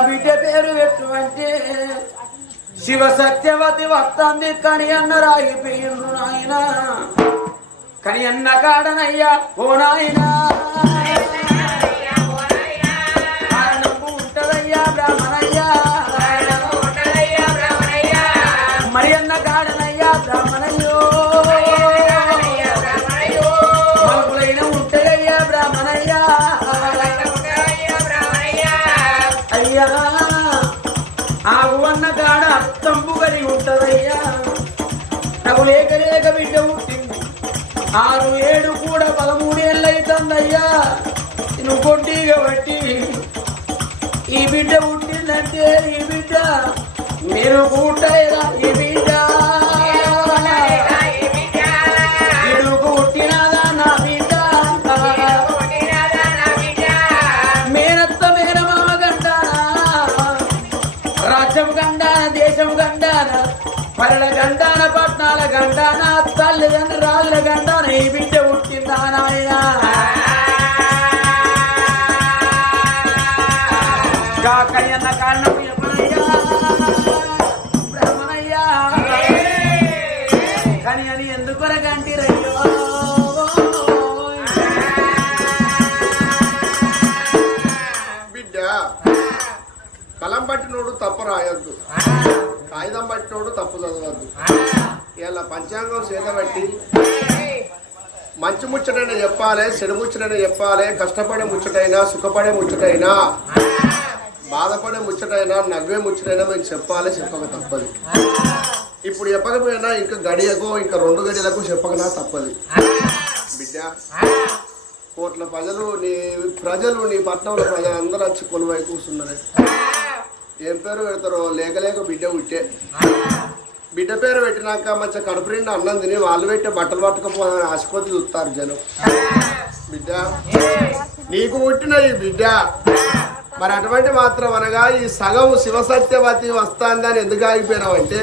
బిడ్డ పేరు ఎటువంటి? శివ సత్యవతి వస్తుంది కని అన్న రాయిపోయిండ్రు నాయన. కని అన్న కాడనయ్యా ఓ నాయనా. నాకు లేక లేక బిడ్డ పుట్టింది ఆరు ఏడు కూడా పదమూడేళ్ళు అవుతుందయ్యా నువ్వు కొట్టి కాబట్టి ఈ బిడ్డ పుట్టిందంటే ఈ బిడ్డ మీరు కూటైరా ఈ కాకయ్యన్న కారణం యమనయ్యా, బ్రహ్మణయ్యా. కానీ అని ఎందుకొరకంటిరయ్యో బిడ్డ కలం పట్టినోడు తప్పు రాయొద్దు కాగితం పట్టినోడు తప్పు చదవద్దు ఇలా పంచాంగం చేత బట్టి మంచి ముచ్చటైనా చెప్పాలి చెడు ముచ్చటైనా చెప్పాలి కష్టపడే ముచ్చటైనా సుఖపడే ముచ్చటైనా బాధపడే ముచ్చటైనా నవ్వే ముచ్చటైనా మేము చెప్పాలి చెప్పక తప్పదు. ఇప్పుడు చెప్పకపోయినా ఇంకా గడియకో ఇంకా రెండు గడియలకు చెప్పకనా తప్పదు. బిడ్డ కోట్ల ప్రజలు నీ ప్రజలు నీ పట్టణంలో ప్రజలు అందరూ వచ్చి కొలువై కూర్చున్నారు. ఏం పేరు పెడతారో లేక లేక బిడ్డ పుట్టే బిడ్డ పేరు పెట్టినాక మంచిగా కడుపు నిండా అన్నం తిని వాళ్ళు పెట్టే బట్టలు పట్టుకపోవాలని ఆసుపత్రి చూస్తారు జనం. బిడ్డ నీకు పుట్టిన ఈ బిడ్డ. మరి అటువంటి మాత్రం అనగా ఈ సగం శివసత్యవతి వస్తాందని ఎందుకు ఆగిపోయినావు అంటే?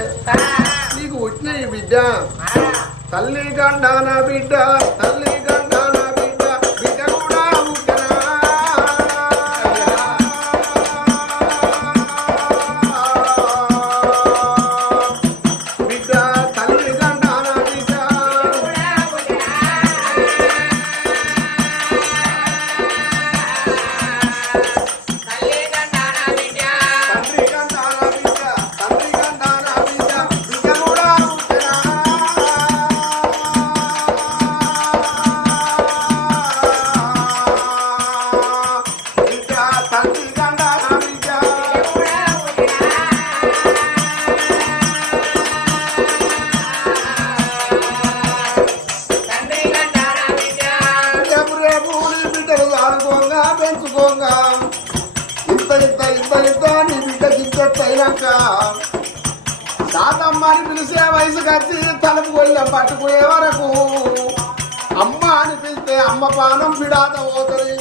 నీకు పుట్టిన ఈ బిడ్డ. తల్లి గండాన బిడ్డ తల్లి తాతమ్మని వయసు వయసుకి వచ్చి తలుపు కొల్ల పట్టుకునే వరకు అమ్మ అనిపిస్తే అమ్మ పానం పిడాత పోతుంది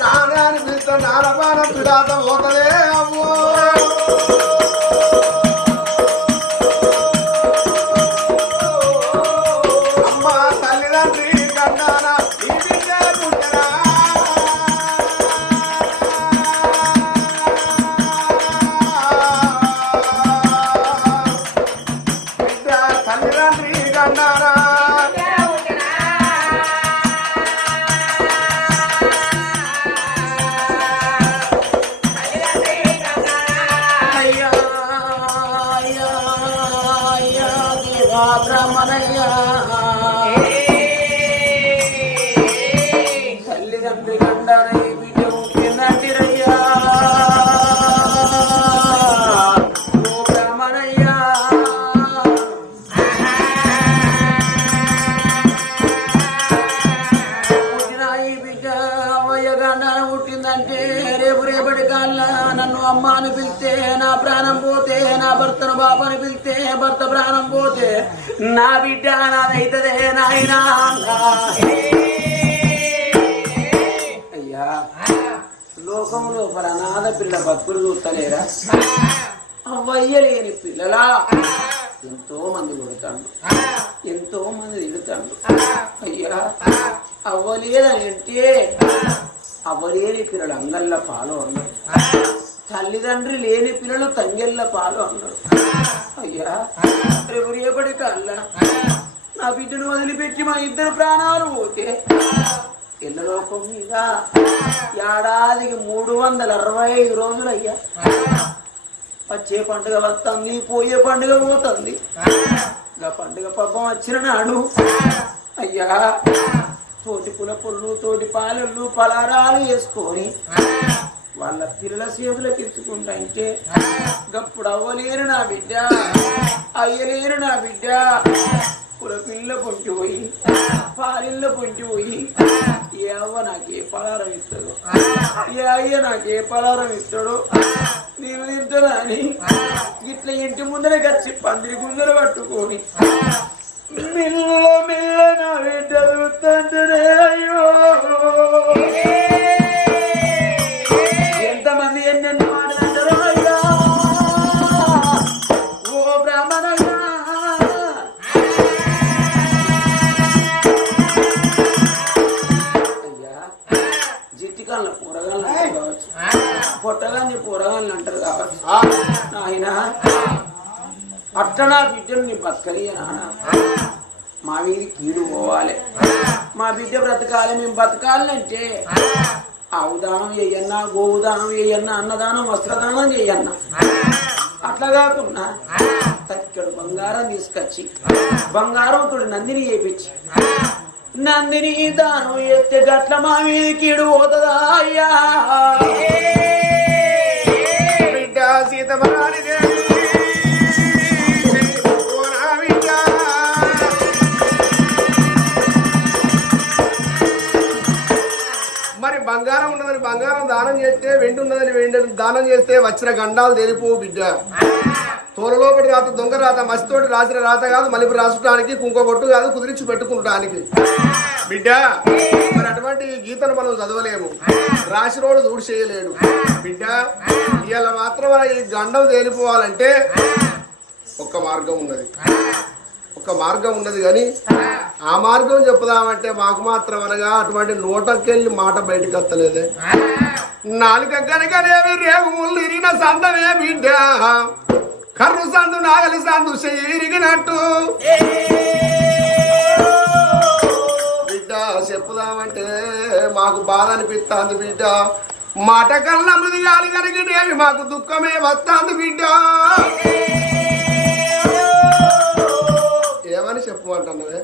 నాన్న అనిపిస్తే నాన్న పానం పిడాత పోతలే దేవా అని భర్త ప్రాణం పోతే నా బిడ్డ నాదైతదే నాయనా. అయ్యా లోకంలో పర అనాథ పిల్ల బతుకులు చూస్తలేరా? అవ్వయ్యలేని పిల్లలా? ఎంతో మంది కొడతాడు. ఎంతో మంది తిడతాడు. అయ్యా అవ్వలేదని అంటే అవ్వలేని పిల్లలు అంగళ్ళ పాలు అన్నారు తల్లిదండ్రి లేని పిల్లలు తంగెళ్ళ పాలు అన్నారు. అయ్యా రేపు రేపటి కల్లా నా బిడ్డను వదిలిపెట్టి మా ఇద్దరు ప్రాణాలు పోతే ఇళ్ళలోకం మీద ఏడాదికి మూడు వందల అరవై ఐదు రోజులు అయ్యా. వచ్చే పండుగ వస్తుంది పోయే పండుగ పోతుంది. ఇంకా పండుగ పబ్బం వచ్చిన నాడు అయ్యా తోటి పుల తోటి పాలళ్ళు పలారాలు వేసుకొని వాళ్ళ పిల్లల చేతులకు ఎత్తుకుంటా అంటే గప్పుడు అవ్వలేరు నా బిడ్డ అయ్యలేరు నా బిడ్డ. కులపిల్ల పొంటి పోయి పాలిళ్ళ పొంటి పోయి ఏ అవ్వ నాకే పలారం ఇస్తాడు ఏ అయ్య నాకు ఏ పలారం ఇస్తాడు నేను తింటానా అని ఇట్లా ఇంటి ముందర గచ్చి పందిరి గుందర పట్టుకొని బతకలి నాన్న మా వీధి కీడు పోవాలి. మా బిడ్డ బ్రతకాలి మేము బతకాలంటే ఆవుదానం చేయన్నా గోవుదానం చేయన్నా అన్నదానం వస్త్రదానం చేయన్నా. అట్లా కాకుండా తక్కడు బంగారం తీసుకొచ్చి బంగారం తోడు నందిని చేపించి నందిని దానం ఎత్తే గట్ల మా వీధి కీడు పోతుందా అయ్యా? బిడ్డ సీతమరాని బంగారం ఉన్నదని బంగారం దానం చేస్తే వెండి ఉన్నదని వెండి దానం చేస్తే వచ్చిన గండాలు తేలిపోవు బిడ్డ. తోరలోపటి రాత దొంగ రాత మసితోటి రాసిన రాత కాదు మలిపి రాసడానికి కుంకుమ కొట్టు కాదు కుదిరించి పెట్టుకుంటానికి. బిడ్డ మరి అటువంటి గీతను మనం చదవలేము. రాసినోడు దూడు చేయలేడు. బిడ్డ ఇవాళ మాత్రం ఈ గండం తేలిపోవాలంటే ఒక్క మార్గం ఉన్నది. ఒక మార్గం ఉన్నది కానీ ఆ మార్గం చెప్పుదామంటే మాకు మాత్రం అనగా అటువంటి నోటకెళ్ళి మాట బయటకు వస్తలేదే. నాలుక కనుకనేవి రేగు ముళ్ళు ఇరిగిన సందమే బిడ్డ. కర్రు సందు నాగలి సందు ఇరిగినట్టు. బిడ్డ చెప్పుదామంటే మాకు బాధ అనిపిస్తుంది బిడ్డ. మాట కన్నా మృదిగాలి కరిగినేవి మాకు దుఃఖమే వస్తాంది బిడ్డ. అని చెప్పమంటున్నవే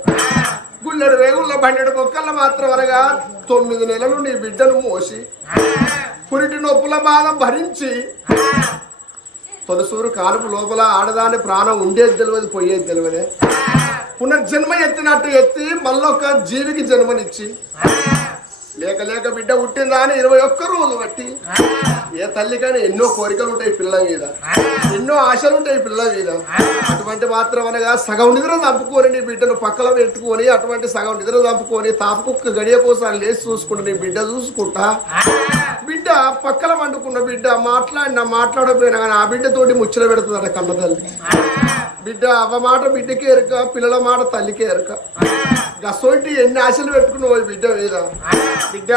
గుళ్ళెడు రేగుళ్ళ బండెడు బొక్కల మాత్రం అనగా తొమ్మిది నెలలు నీ బిడ్డను మోసి పురిటి నొప్పుల బాధ భరించి తొలసూరు కాలుపు లోపల ఆడదాని ప్రాణం ఉండేది తెలియదు పోయేది తెలియదే. పునర్జన్మ ఎత్తినట్టు ఎత్తి మళ్ళొక జీవికి జన్మనిచ్చి లేక లేక బిడ్డ పుట్టిందా అని ఇరవై ఒక్క రోజు బట్టి. ఏ తల్లికైనా ఎన్నో కోరికలు ఉంటాయి పిల్ల మీద. ఎన్నో ఆశలు ఉంటాయి పిల్ల మీద. అటువంటి మాత్రం అనగా సగం నిద్ర చంపుకొని నీ బిడ్డను పక్కన పెట్టుకొని అటువంటి సగం నిద్ర చంపుకొని తాపకుక్క గడియ కోసం లేచి చూసుకుంటా నీ బిడ్డ చూసుకుంటా. బిడ్డ పక్కన వండుకున్న బిడ్డ మాట్లాడినా మాట్లాడకపోయినా కానీ ఆ బిడ్డతోటి ముచ్చట పెడుతుందట కన్న తల్లి. బిడ్డ అవ్వ మాట బిడ్డకి ఎరుక పిల్లల మాట తల్లికి ఎరుక. గసోటి ఎన్ని ఆశలు పెట్టుకున్నావు బిడ్డ మీద? బిడ్డ.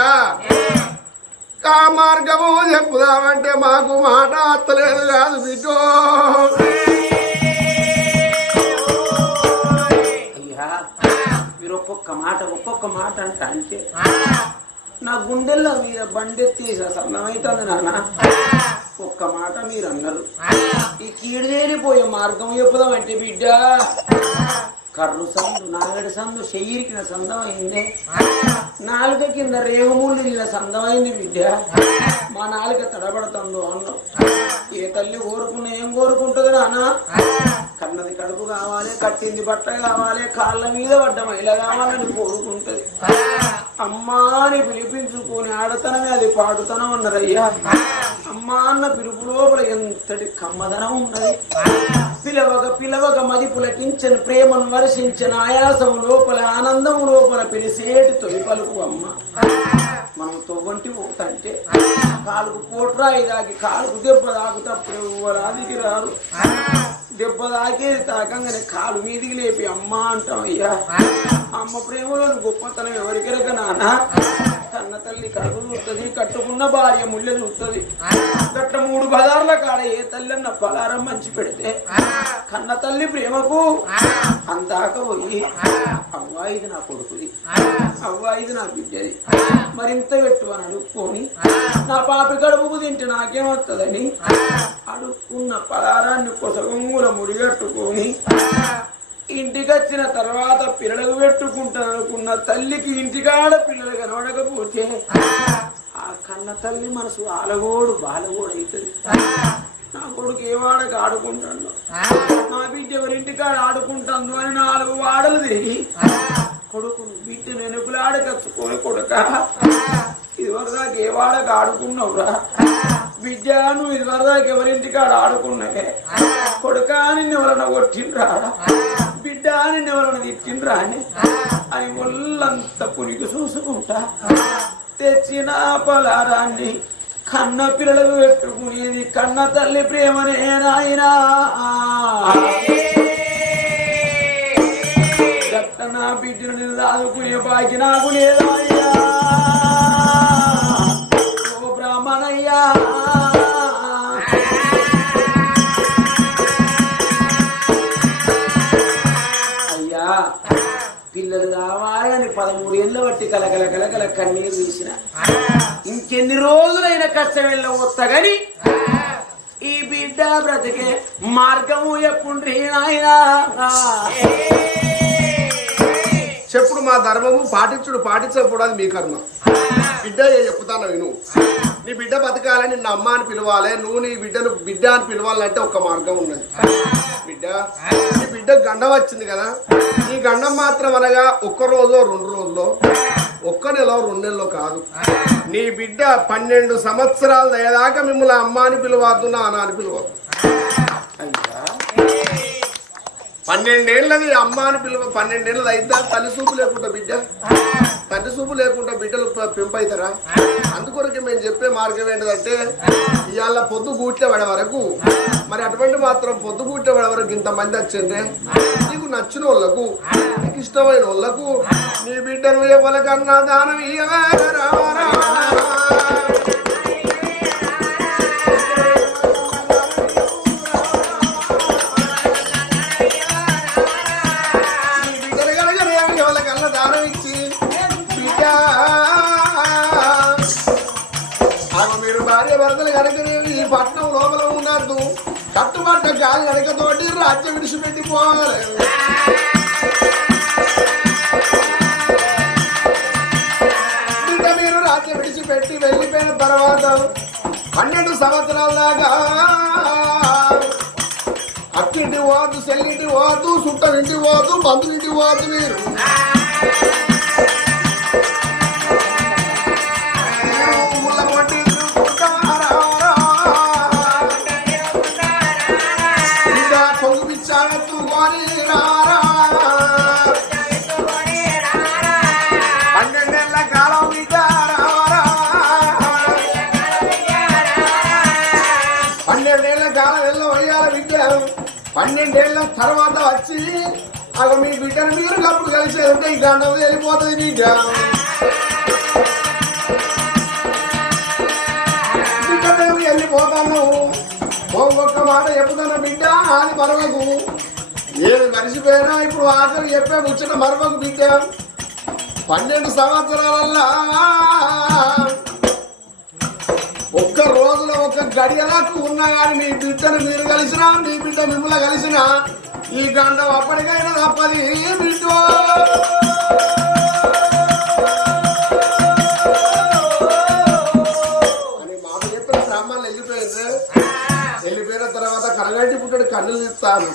ఆ మార్గము చెప్పుదామంటే మాకు మాట అత్తలేదు కాదు బిడ్డ. అయ్యా మీరు ఒక్కొక్క మాట ఒక్కొక్క మాట అంట అంటే నా గుండెల్లో మీద బండెత్తి సన్నమైతుంది నాన్న. ఒక్క మాట మీరు అన్నారు ఈ కీడుదేలిపోయే మార్గం చెప్పుదామంటే బిడ్డ. కర్రు సందు నాగడి సందు చెయ్యిరికిన సందమైంది నాలుక కింద రేగుమూలు నిన్న సందమైంది బిడ్డ మా నాలుక తడబడుతుందో అన్నాం. ఏ తల్లి కోరుకున్న ఏం కోరుకుంటుంది నాన్న కన్నది కడుపు కావాలి కట్టింది బట్ట కావాలి కాళ్ళ మీద పడ్డ మహిళ కావాలని కోరుకుంటది. అమ్మా అని పిలిపించుకొని ఆడతనమే అది పాడుతనం అన్నదయ్యా. అమ్మా అన్న పిలుపు లోపల ఎంతటి కమ్మదనం ఉన్నది. పిలవక పిలవక మది పులకించని ప్రేమను వర్షించిన ఆయాసం లోపల ఆనందం లోపల పిలిసేటి తొలి పలుకు అమ్మ. మనం తొవ్వంటి పోతంటే కాలుకు పోట్రాయి దాకి కాలుకు దెబ్బ తాకుతప్పుడు ఎవరాదికి రారు. దెబ్బ తాకేది తాకంగానే కాలు మీదికి లేపి అమ్మ అంటాం అయ్యా. అమ్మ ప్రేమలోని గొప్పతనం ఎవరికెరక నాన్న? కన్న తల్లి కడుపు చూస్తుంది కట్టుకున్న భార్య ముళ్ళె చూస్తుంది గట్ల మూడు బజార్ల కాడ ఏ తల్లి అన్న పలారం మంచి పెడితే కన్న తల్లి ప్రేమకు అందాక పోయి అవ్వా ఇది నా కొడుకుది. అవ్వ ఇది నా బిడ్డది మరింత పెట్టు అని అడుక్కొని నా పాపి కడుపుకు తింటే నాకేమొస్తుందని అడుక్కున్న పదారాన్ని కొసగంగుల ముడిగట్టుకొని ఇంటికి వచ్చిన తర్వాత పిల్లలకు పెట్టుకుంటాను అనుకున్న తల్లికి ఇంటికాడ పిల్లలు కనబడకపోతే ఆ కన్న తల్లి మనసు ఆలగోడు బాలగోడు అవుతుంది నా కొడుకు ఏ వాడక ఆడుకుంటాను నా బిడ్డ ఎవరింటికాడ ఆడుకుంటాను అని నాలుగు వాడలు తిరిగి కొడుకును బిడ్డ నెనుకులాడ కచ్చుకొని కొడుక? ఇది వరదాకా ఏ వాడక ఆడుకున్నావురా? బిడ్డ నువ్వు ఇది వరదాకా ఎవరింటికాడ ఆడుకున్నావే? కొడుక నిన్ను ఎవరన్నా కొట్టిండ్రా? బిడ్డ నిన్ను ఎవరన్నా తిట్టిండ్రా అని? అని ఒళ్ళంతా పునికి చూసుకుంటా. తెచ్చిన పలారాన్ని కన్న పిల్లలకు పెట్టుకునేది కన్న తల్లి ప్రేమనే నాయనా. నా బిడ్డను నిన్ను దాదుకునే బాకి నాకు లేదాయ్యా ఓ బ్రాహ్మణయ్యా. అయ్యా పిల్లలు కావాలని పదమూడు ఏళ్ళ బట్టి కలకల కలకల కన్నీరు తీసిన. ఇంకెన్ని రోజులైన కష్టం వెళ్ళవస్తా గాని ఈ బిడ్డ బ్రతికే మార్గము ఎప్పుడు నాయనా? చెప్పుడు మా ధర్మము పాటించుడు పాటించకపోవడం అది మీ కర్మ. బిడ్డ చెప్తాను విను. నీ బిడ్డ బతకాలని నిన్న అమ్మ అని పిలవాలి నువ్వు నీ బిడ్డను బిడ్డ అని పిలవాలంటే ఒక మార్గం ఉన్నది. బిడ్డ నీ బిడ్డ గండం వచ్చింది కదా ఈ గండం మాత్రం అనగా ఒక్క రోజు రెండు రోజులో ఒక్క నెల రెండు నెలలో కాదు. నీ బిడ్డ పన్నెండు సంవత్సరాలు దయదాకా మిమ్మల్ని అమ్మ అని పిలవద్దు నాన్న అని పిలవద్దు. పన్నెండేళ్ళది అమ్మ అని పిలువ పన్నెండేళ్ళది అయిద్దా? తల్లి చూపు లేకుండా బిడ్డ. తండ్రి చూపు లేకుండా బిడ్డలు పెంపైతారా? అందుకొరకే మేము చెప్పే మార్గం ఏంటంటే ఇవాళ పొద్దు గూట్ల పడే వరకు మరి అటువంటి మాత్రం పొద్దు గూట్ల పడే వరకు ఇంతమంది వచ్చిండ్రే నీకు నచ్చిన వాళ్ళకు నీకు ఇష్టమైన వాళ్ళకు నీ బిడ్డను ఎవరికన్నా దానం ఇయ్యవే పట్నం లోపల ఉన్నట్టు కట్టుబట్ట గాలి కనుకతోటి రాజ్యం విడిచిపెట్టి పోవాలి బిడ్డ మీరు రాజ్యం విడిచిపెట్టి వెళ్ళిపోయిన తర్వాత పన్నెండు సంవత్సరాల దాకా అక్కింటి పోదు సెల్లింటి పోదు చుట్టమింటి పోదు బంధువింటి పోదు మీరు. తర్వాత వచ్చి అగ మీ బిడ్డను మీరు కప్పుడు కలిసేది ఉంటే ఈ గంట వెళ్ళిపోతుంది బిడ్డ. బిడ్డ మేము వెళ్ళిపోతాను. ఒక్కొక్క మాట చెప్పుతాను బిడ్డ అది మరవకు. నేను మరిచిపోయినా ఇప్పుడు ఆఖరి చెప్పే ముచ్చట మరవకు బిడ్డ. పన్నెండు సంవత్సరాలల్లా ఒక్క రోజులో ఒక్క గడియలకు ఉన్నా కానీ మీ బిడ్డను మీరు కలిసినా మీ బిడ్డ మిమ్మల్ని కలిసినా ఈ గండం అప్పటికైనా తప్పది బిడ్డ. అని మాట చెప్పిన సామాన్లు వెళ్ళిపోయింది వెళ్ళిపోయిన తర్వాత కరగంటి పుట్టడు కన్నులు తీస్తాను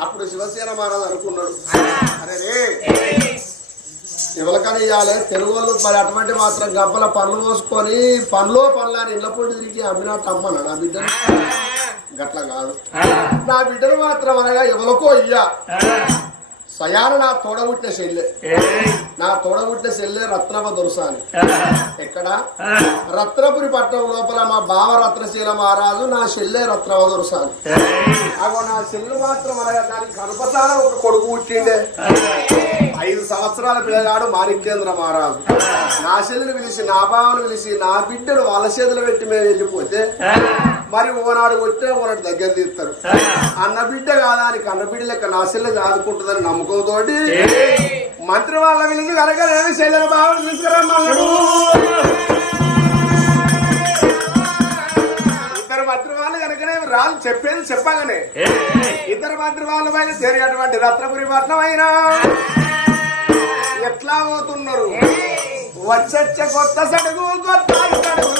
అప్పుడు శివసేన మహారాజు అనుకున్నాడు. అరే ఇవ్వాలి తెలుగు వాళ్ళు మరి అటువంటి మాత్రం గంపల పనులు పోసుకొని పనులో పనులని ఇళ్ళ పొడి తిరిగి అమ్మినట్టు అమ్మను నా బిడ్డను? గట్ల కాదు. నా బిడ్డను మాత్రం అనగా ఎవరికో ఇయ్య సయాన నా తోడబుట్టిన చెల్లె. నా తోడబుట్టిన చెల్లె రత్నమ దొరసాని. ఎక్కడ. రత్నపురి పట్టణం లోపల మా బావ రత్నశీల మహారాజు నా చెల్లె రత్నమ దొరసాని. అగో నా చెల్లు మాత్రం అనగా దానికి కనపసాల ఒక కొడుకు పుట్టిండే. ఐదు సంవత్సరాల పిల్లగాడు మాణిక్యేంద్ర మహారాజు. నా చెల్లిని పిలిచి నా బావను పిలిచి నా బిడ్డను వాళ్ళ చేతులు పెట్టి మేము వెళ్ళిపోతే. మరి ఓనాడు కొట్టే ఓనాడు దగ్గర తీస్తారు. అన్న బిడ్డ కాదా అని కన్న బిడ్డ లెక్క నా చెల్లె ఆదుకుంటుందని నమ్మకంతో ఏయ్. మంత్రి వాళ్ళ పిలిచి కనుక నేను చెల్లెల బావను తీసుకురమ్మన్నాడు ఇద్దరు మంత్రి వాళ్ళు కనుకనే రాళ్ళు చెప్పేది చెప్పగానే. ఇద్దరు మంత్రి వాళ్ళ పైన జరిగినటువంటి రత్నపురి పట్నం అయినా ఎట్లా పోతున్నారు? వచ్చచ్చ కొత్త సడుగు కొత్త సడుగులోన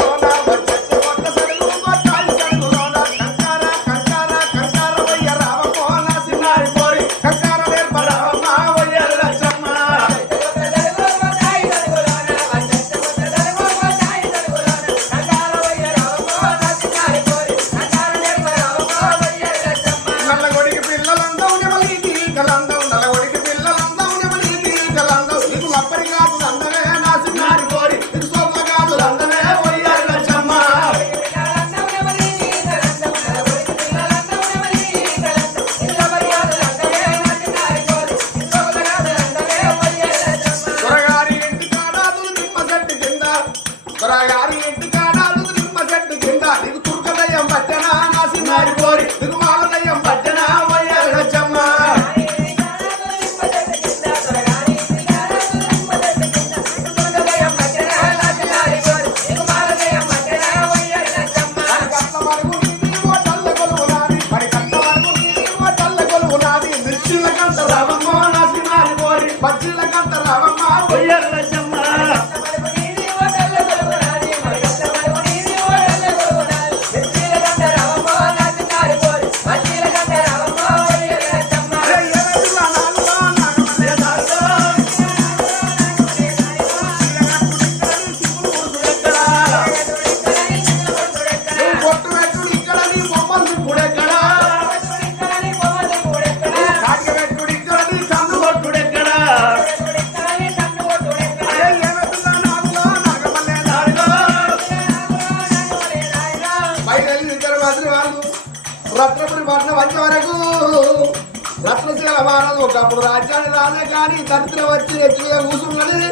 ఒకప్పుడు రాజ్యాన్ని రాలే కానీ దరిద్రం వచ్చి ఎత్తుగా కూర్చున్నది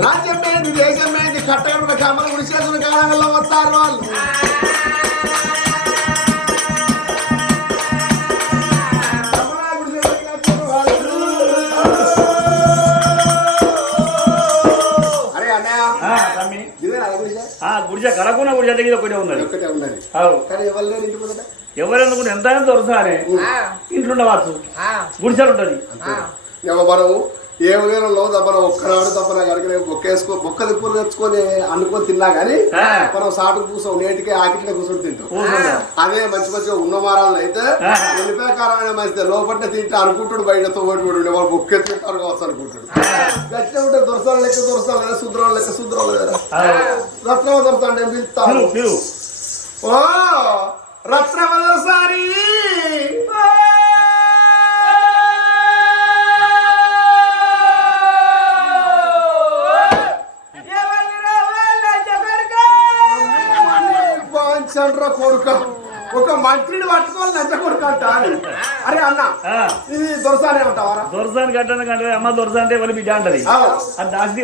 రాజ్యం ఏంది దేశం ఏంది కట్టగడ కమ్మలు గుడి చేతుల కాలంలో వస్తారు వాళ్ళు. గుడిజ కడకున్న గుడిజ దగ్గర ఒకటే ఉన్నది. ఉన్నది ఎవరు ఎవరనుకుంటే ఎంత దొరసానే ఇంట్లో ఉండవచ్చు గుడిసెలు ఉంటది మనం ఏ ఉదయంలో మనం ఒక్కనాడు తప్ప నాకు అడిగిన బొక్క వేసుకో బొక్క దిప్పులు తెచ్చుకొని అనుకొని తిన్నా గానీ ఆ. మనం సాటు కూర్చోం నేటికి ఆకిట్లో కూర్చొని తింటాం. అదే మంచి మంచిగా ఉన్న మారాలు అయితే. వెళ్ళిపోయకారమైన మంచిదే. లోపల తింటే అనుకుంటాడు బయట ఉండే. వాళ్ళు బొక్క తింటారు కావచ్చు అనుకుంటాడు. గట్టిగా ఉంటే దొరసాలు లెక్క దొరసాలు లేదా శుద్రాలు లెక్క శుద్రాలు లేదా? రత్నవ దొరసాలు నేను పిలుస్తాను. ఓ! రత్నవ చంద్ర కొడుక ఒక మంత్రిని పట్టుకోవాలి లంచ కొడుక అంటారు అరే అన్న ఇది దొరసానే ఉంటావారా దొరసాని కంటే అమ్మ దొరసా అంటే వాళ్ళ బిడ్డ అంటది. అది దాసి